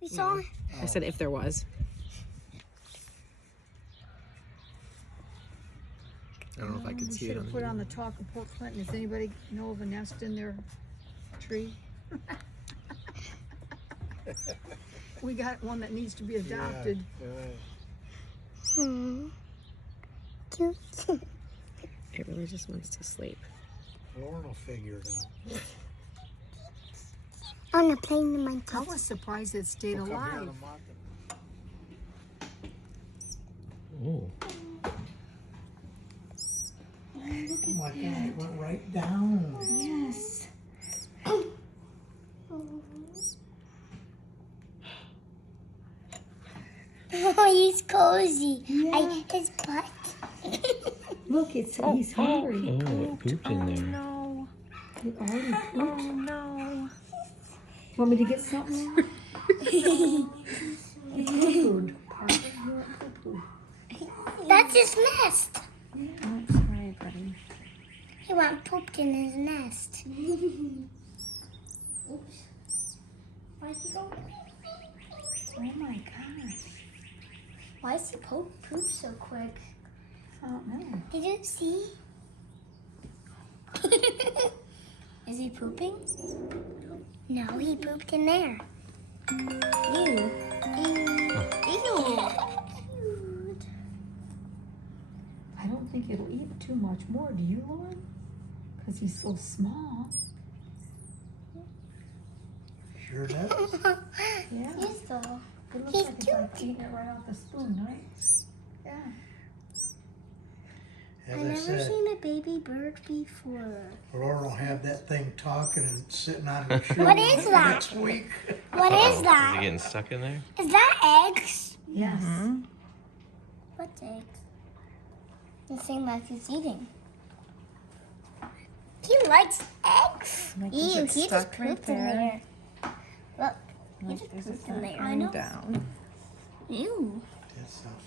We saw. I said if there was. I don't know if I can We see should it on have the put on the video. talk of Port Clinton. Does anybody know of a nest in their tree? We got one that needs to be adopted. Cute. It really just wants to sleep. Lauren will figure it out. On a plane to my I was surprised it stayed We'll come here in alive. a month. Oh. Oh my God, it went right down. Yes. Oh, he's cozy. Yeah. His butt. Look, he's hungry. Oh, it pooped in there. No. He already pooped. Oh no. Want me to get something? He poo-pooed. That's his nest. Oh, sorry, buddy. He went pooped in his nest. Oops. Why is he going? Oh my gosh. Why is he poop so quick? I don't know. Did you see? Is he pooping? No, he pooped in there. Ew. Ew. Cute. I don't think it'll eat too much more. Do you, Lauren? Because he's so small. Sure does. Yeah. He's so. It looks He's like it's like eating it right off the spoon, right? Yeah. As I've I never said, seen a baby bird before. Lauren will have that thing talking and sitting on her shoe. What is that? Next week. What is Is it that? getting stuck in there? Is that eggs? Yes. What's eggs? The same like he's eating. He likes eggs. Like, Ew, is it he just stuck right pooped in there? there. Look, he Like, just there's a pooped in there. I coming know. down. Ew. That stuff.